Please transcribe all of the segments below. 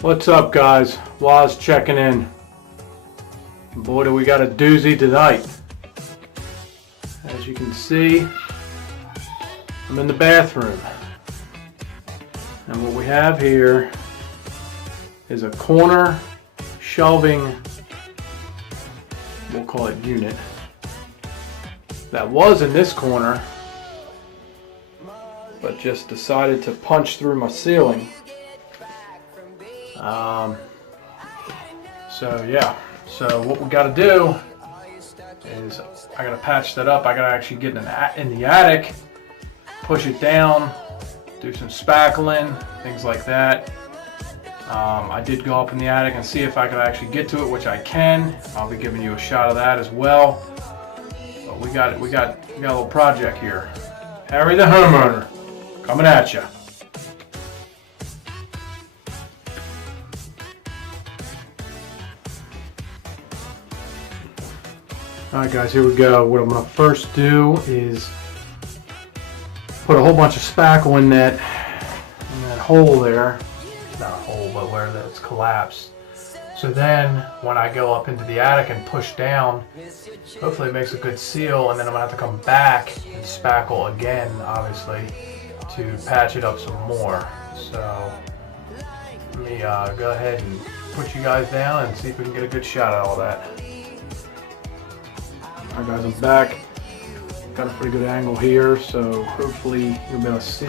What's up, guys? Waz checking in. Boy, do we got a doozy tonight. As you can see, I'm in the bathroom. And what we have here is a corner shelving, we'll call it unit, that was in this corner, but just decided to punch through my ceiling. So what we got to do is I got to patch that up. I got to actually get in the attic, push it down, do some spackling, things like that. I did go up in the attic and see if I could actually get to it, which I can. I'll be giving you a shot of that as well. But we got a little project here. Harry the homeowner coming at you. Alright guys, here we go. What I'm going to first do is put a whole bunch of spackle in that hole there. Not a hole, but where it's collapsed. So then when I go up into the attic and push down, hopefully it makes a good seal, and then I'm going to have to come back and spackle again, obviously, to patch it up some more. So let me go ahead and put you guys down and see if we can get a good shot at all that. Alright guys, I'm back. Got a pretty good angle here, so hopefully you'll be able to see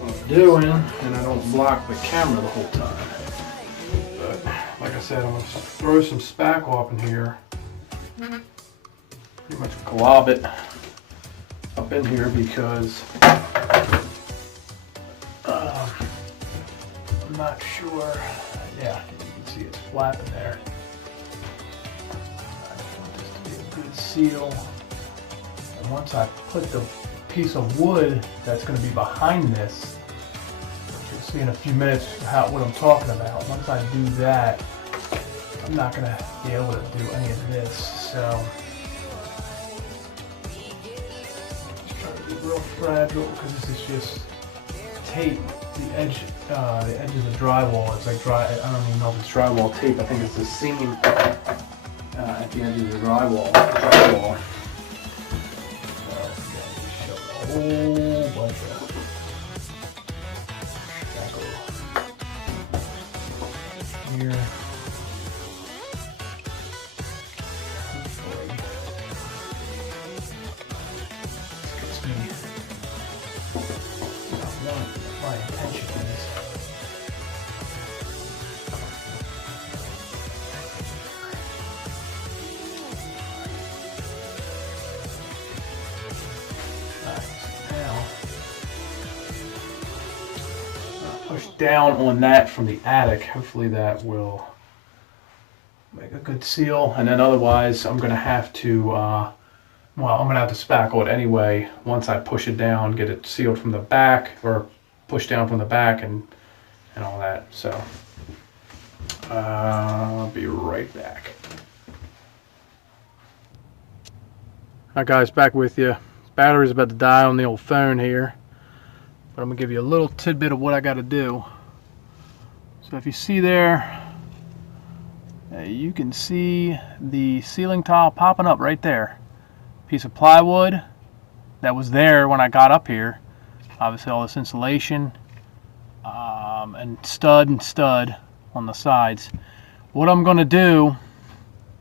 what I'm doing and I don't block the camera the whole time. But like I said, I'm going to throw some spackle up in here. Pretty much glob it up in here because I'm not sure. Yeah, you can see it's flapping there. Good seal, and once I put the piece of wood that's going to be behind this, you'll see in a few minutes what I'm talking about. Once I do that, I'm not going to be able to do any of this, so just try to be real fragile because this is just tape. The edge of the drywall is like dry. I don't even know if it's drywall tape. I think it's the seam at the end of the drywall. So, yeah, just shove a whole bunch of spackle here. This gets me what my intention is. Push down on that from the attic. Hopefully that will make a good seal, and then otherwise I'm gonna have to I'm gonna have to spackle it anyway once I push it down, get it sealed from the back, or push down from the back and all that. So I'll be right back. Alright guys, back with you. Battery's about to die on the old phone here. But I'm going to give you a little tidbit of what I got to do. So if you see there, you can see the ceiling tile popping up right there. Piece of plywood that was there when I got up here. Obviously all this insulation and stud on the sides. What I'm going to do,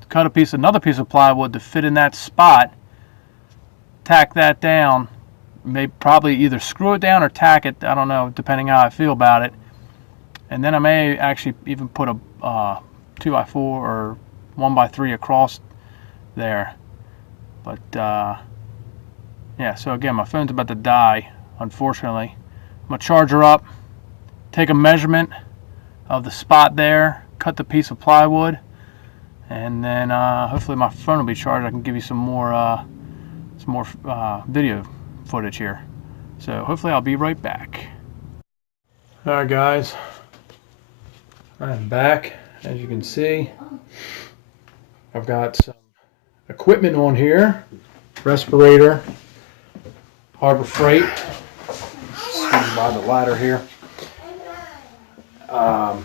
cut another piece of plywood to fit in that spot, tack that down. Probably either screw it down or tack it, I don't know, depending how I feel about it. And then I may actually even put a 2x4 or 1x3 across there. But yeah, so again, my phone's about to die, unfortunately. I'm gonna charge her up, take a measurement of the spot there, cut the piece of plywood, and then hopefully my phone will be charged. I can give you some more video footage here. So hopefully I'll be right back. Alright guys, I'm back. As you can see, I've got some equipment on here. Respirator, Harbor Freight. Squeeze by the ladder here.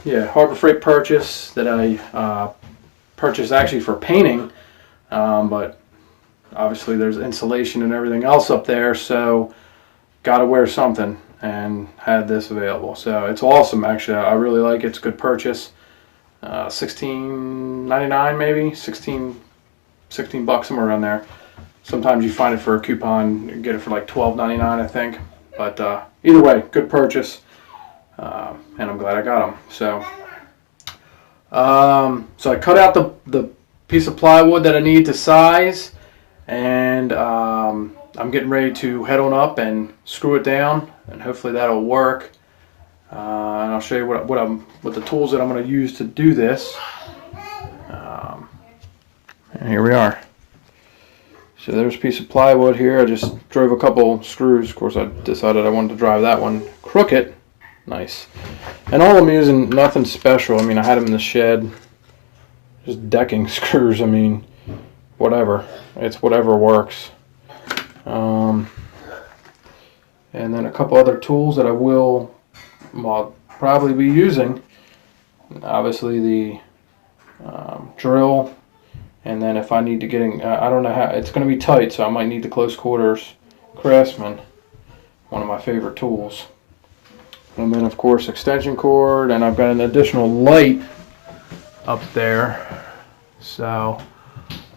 Yeah, Harbor Freight purchase that I purchased actually for painting, but obviously there's insulation and everything else up there, so gotta wear something, and had this available. So it's awesome, actually. I really like it. It's a good purchase. $16.99 maybe, 16 bucks, somewhere around there. Sometimes you find it for a coupon, you get it for like $12.99 I think. But either way, good purchase, and I'm glad I got them. So I cut out the piece of plywood that I need to size, and I'm getting ready to head on up and screw it down, and hopefully that'll work. And I'll show you what the tools that I'm going to use to do this. And here we are. So there's a piece of plywood here. I just drove a couple screws. Of course, I decided I wanted to drive that one crooked. Nice. And all I'm using, nothing special. I mean, I had them in the shed. Just decking screws. I mean, whatever. It's whatever works. And then a couple other tools that I will probably be using. Obviously the drill, and then if I need to get in, I don't know how, it's going to be tight, so I might need the close quarters Craftsman, one of my favorite tools. And then of course extension cord, and I've got an additional light up there. So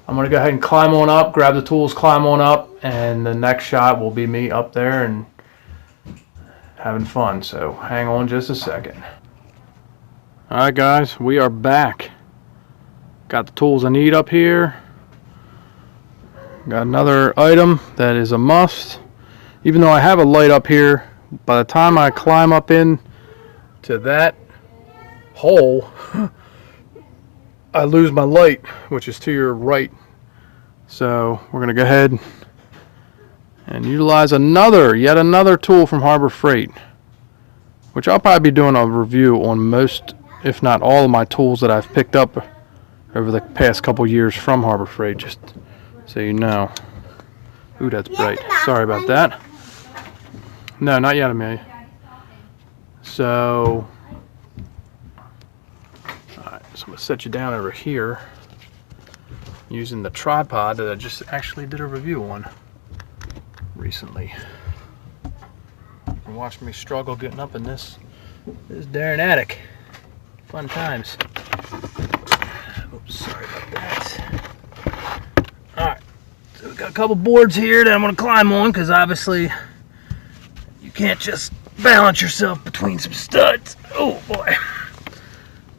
I'm going to go ahead and climb on up, grab the tools, climb on up, and the next shot will be me up there and having fun. So hang on just a second. Alright guys, we are back. Got the tools I need up here. Got another item that is a must. Even though I have a light up here, by the time I climb up in to that hole, I lose my light, which is to your right. So we're going to go ahead and utilize yet another tool from Harbor Freight, which I'll probably be doing a review on most, if not all, of my tools that I've picked up over the past couple years from Harbor Freight, just so you know. Ooh, that's bright. Sorry about that. No, not yet, Amelia. So, alright, so I'm going to set you down over here using the tripod that I just actually did a review on recently. And watch me struggle getting up in this darn attic. Fun times. Oops, sorry about that. Alright, so we've got a couple boards here that I'm going to climb on, because obviously you can't just balance yourself between some studs. Oh boy.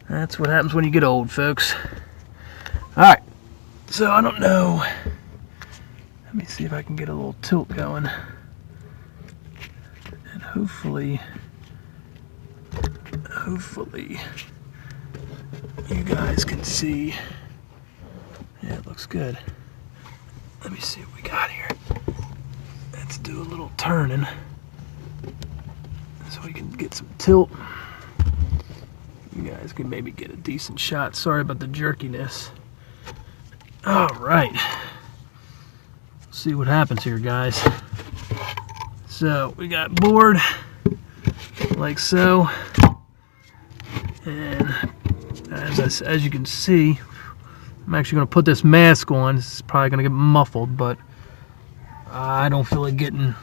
That's what happens when you get old, folks. Alright, so I don't know. Let me see if I can get a little tilt going. And hopefully you guys can see. Yeah, it looks good. Let me see what we got here. Let's do a little turning so we can get some tilt. You guys can maybe get a decent shot. Sorry about the jerkiness. All right. See what happens here, guys. So we got board like so, and as you can see, I'm actually going to put this mask on. This is probably going to get muffled, but I don't feel like getting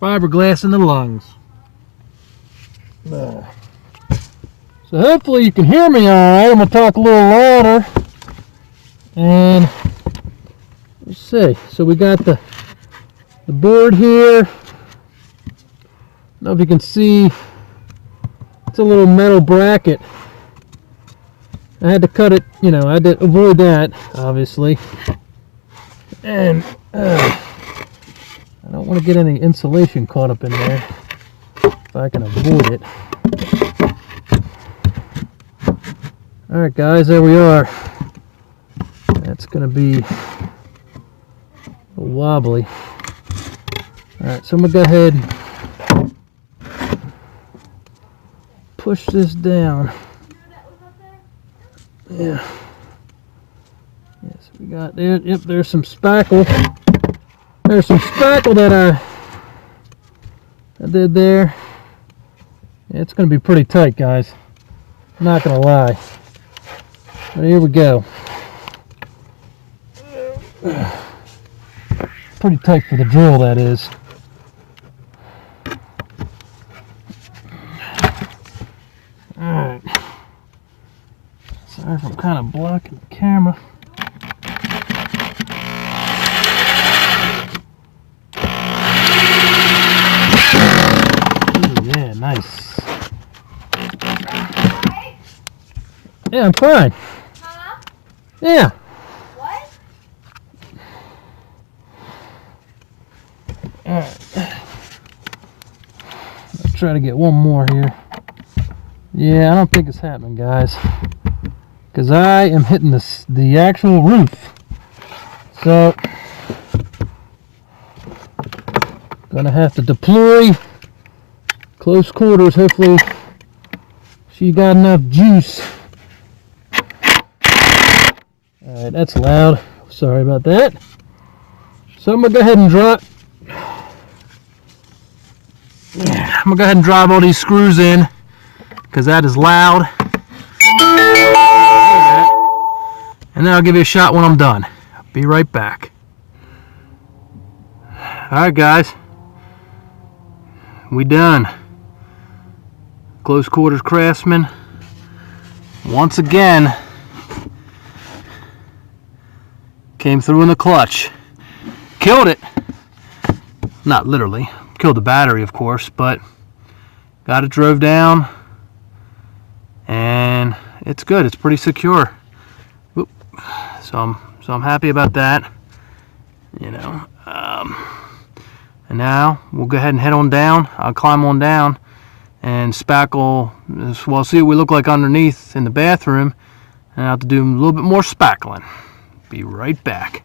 fiberglass in the lungs. So hopefully you can hear me all right. I'm going to talk a little louder, and let's see. So we got the board here. I don't know if you can see. It's a little metal bracket. I had to cut it, you know, I had to avoid that, obviously. And I don't want to get any insulation caught up in there if I can avoid it. Alright guys, there we are. That's going to be a little wobbly. Alright, so I'm going to go ahead and push this down. Yeah. Yes, we got there. Yep, there's some spackle. There's some spackle that I did there. Yeah, it's going to be pretty tight, guys. I'm not going to lie. But here we go. Pretty tight for the drill, that is. Alright. Sorry if I'm kind of blocking the camera. Ooh, yeah, nice. Yeah, I'm fine. Huh? Yeah. What? Alright. Let's try to get one more here. Yeah, I don't think it's happening, guys. Because I am hitting the actual roof. So, gonna have to deploy close quarters. Hopefully, she got enough juice. Alright, that's loud. Sorry about that. So I'm gonna go ahead and drive. I'm gonna go ahead and drive all these screws in, because that is loud. And then I'll give you a shot when I'm done. I'll be right back. Alright, guys. We done. Close quarters Craftsman. Once again, came through in the clutch. Killed it. Not literally. Killed the battery, of course, but got it drove down. And it's good. It's pretty secure. Oop. So I'm happy about that. You know. And now we'll go ahead and head on down. I'll climb on down and spackle. Well, see what we look like underneath in the bathroom. And I'll have to do a little bit more spackling. Be right back.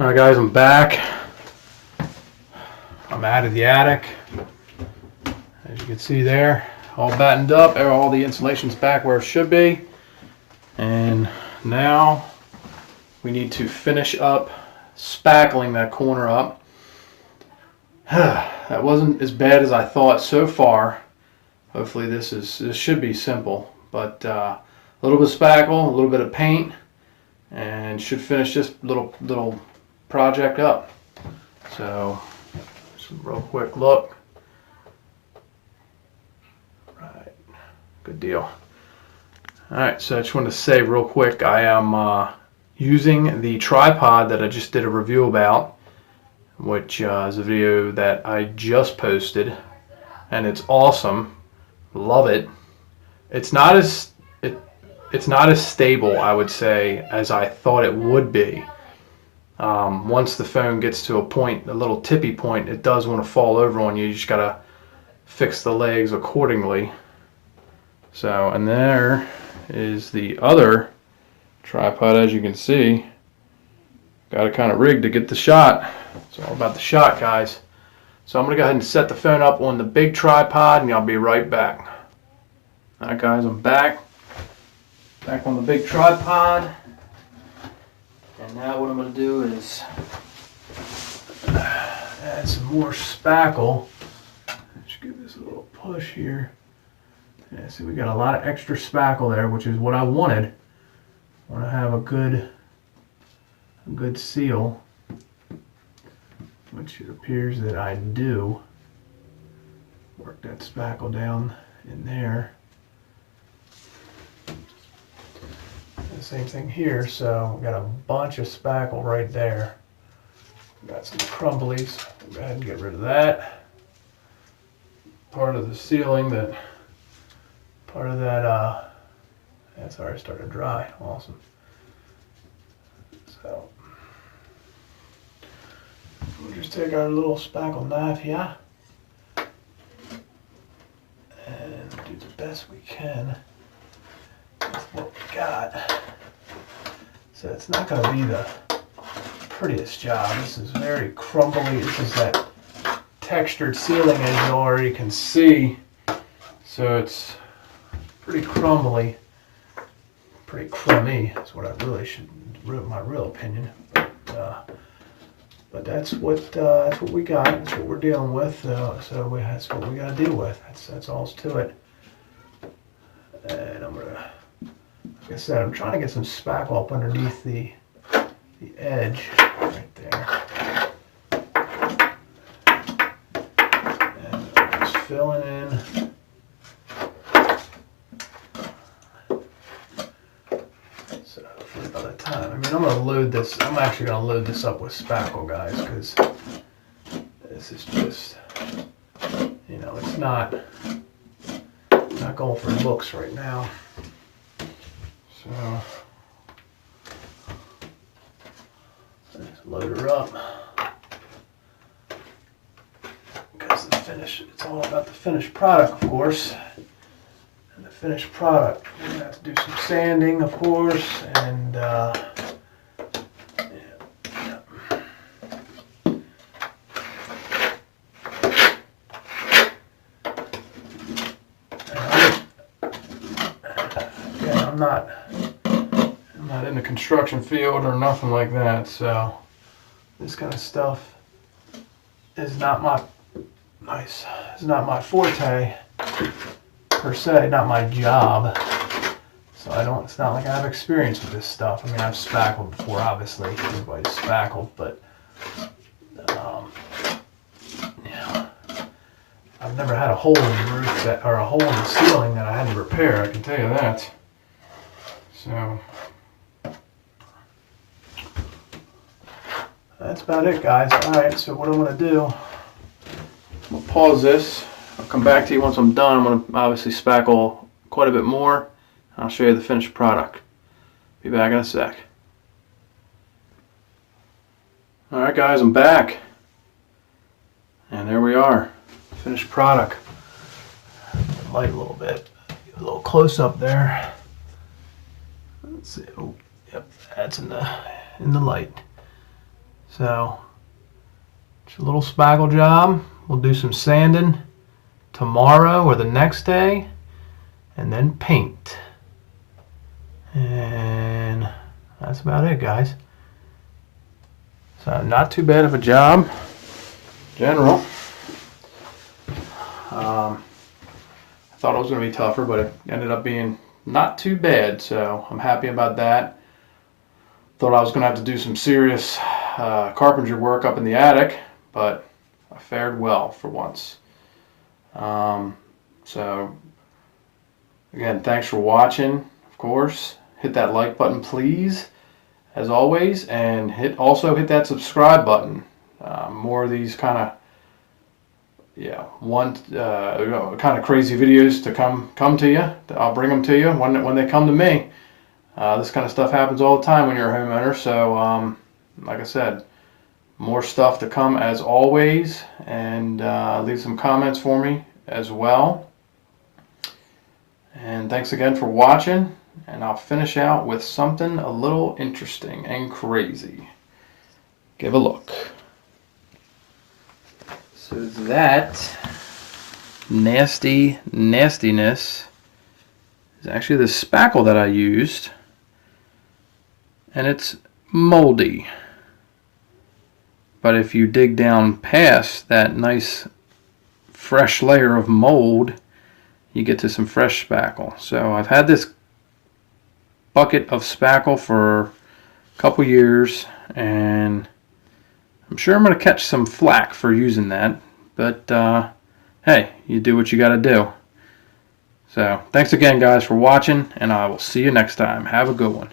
Alright, guys, I'm back. I'm out of the attic. As you can see there, all battened up. All the insulation's back where it should be. And now we need to finish up spackling that corner up. That wasn't as bad as I thought so far. Hopefully this should be simple, but a little bit of spackle, a little bit of paint, and should finish this little project up. So just a real quick look. Right, good deal. All right, so I just wanted to say real quick, I am using the tripod that I just did a review about, which is a video that I just posted, and it's awesome. Love it. It's not as stable, I would say, as I thought it would be. Once the phone gets to a point, a little tippy point, it does want to fall over on you. You just gotta fix the legs accordingly. So, and there is the other tripod, as you can see. Got it kind of rigged to get the shot. It's all about the shot, guys. So I'm gonna go ahead and set the phone up on the big tripod, and I'll be right back. Alright, guys, I'm back on the big tripod. And now what I'm gonna do is add some more spackle. Just give this a little push here. Yeah, see, we got a lot of extra spackle there, which is what I wanted. I want to have a good seal, which it appears that I do. Work that spackle down in there. And the same thing here, so we got a bunch of spackle right there. Got some crumblies. We'll go ahead and get rid of that. Part of the sealing that's already started to dry. Awesome. So we'll just take our little spackle knife here and do the best we can with what we got. So it's not going to be the prettiest job. This is very crumbly. This is that textured ceiling, as you already can see. So it's pretty crumbly, pretty crummy. That's what I really should, my real opinion. But that's what we got. That's what we're dealing with. So that's what we got to deal with. That's all to it. And I'm gonna, like I said, I'm trying to get some spackle up underneath the edge right there. And I'm just filling in. So hopefully by the time, I mean, I'm gonna load this. I'm actually gonna load this up with spackle, guys, because this is just, you know, it's not going for looks right now. So let's load her up, because the finish, it's all about the finished product, of course. And the finished product, we're gonna have to do some sanding, of course, and I'm not in the construction field or nothing like that, so this kind of stuff is not my it's not my forte per se, not my job. So it's not like I have experience with this stuff. I mean, I've spackled before, obviously. Everybody's spackled, but yeah, I've never had a hole in the roof or a hole in the ceiling that I had to repair, I can tell you that. So that's about it, guys. Alright, so what I'm going to do, I'm going to pause this. I'll come back to you once I'm done. I'm going to obviously spackle quite a bit more. I'll show you the finished product. Be back in a sec. Alright guys, I'm back. And there we are. Finished product. Light a little bit. Get a little close up there. Let's see. Oh, yep, that's in the light. So, it's a little spackle job. We'll do some sanding tomorrow or the next day, and then paint. And that's about it, guys. So, not too bad of a job, general. I thought it was going to be tougher, but it ended up being not too bad, so I'm happy about that. Thought I was going to have to do some serious carpentry work up in the attic, but I fared well for once. So again, thanks for watching. Of course, hit that like button, please, as always, and also hit that subscribe button. More of these kind of kind of crazy videos to come to you. I'll bring them to you when they come to me. This kind of stuff happens all the time when you're a homeowner, so like I said, more stuff to come as always, and leave some comments for me as well. And thanks again for watching, and I'll finish out with something a little interesting and crazy. Give a look. So that nastiness is actually the spackle that I used, and it's moldy. But if you dig down past that nice fresh layer of mold, you get to some fresh spackle. So I've had this bucket of spackle for a couple years, and I'm sure I'm going to catch some flack for using that, but hey, you do what you got to do. So thanks again, guys, for watching, and I will see you next time. Have a good one.